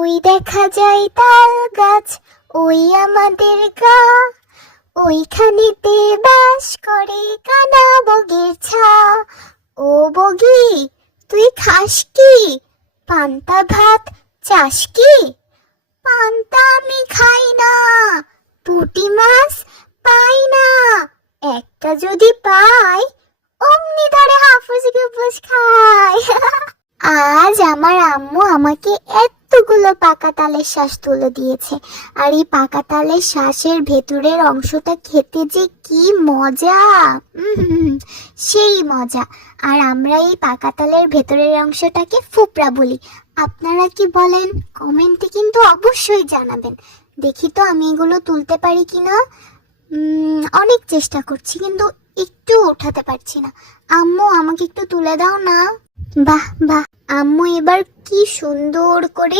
ওই দেখা যায় তাল গাছ, ওই আমাদের গা, ওইখানেতে বাস করে কানা বগির ছা। ও বগি, তুই খাস কি? পান্তা ভাত চাস কি? পান্তা আমি খাই না, পুঁটি মাছ পাই না, একটা যদি পাই অমনি ধরে হাফুস গুফুস খাই। আজ আমার আম্মু আমাকে এতগুলো পাকা তালের শ্বাস তুলে দিয়েছে, আর এই পাকা তালের শ্বাসের ভেতরের অংশটা খেতে যে কি মজা, সেই মজা। আর আমরা এই পাকা তালের ভেতরের অংশটাকে ফুপড়া বলি। আপনারা কি বলেন কমেন্টে কিন্তু অবশ্যই জানাবেন। দেখি তো আমি এগুলো তুলতে পারি কিনা। অনেক চেষ্টা করছি কিন্তু একটু উঠাতে পারছি না। আম্মু আমাকে একটু তুলে দাও না। বাহ বাহ, আম্মু এবার কি সুন্দর করে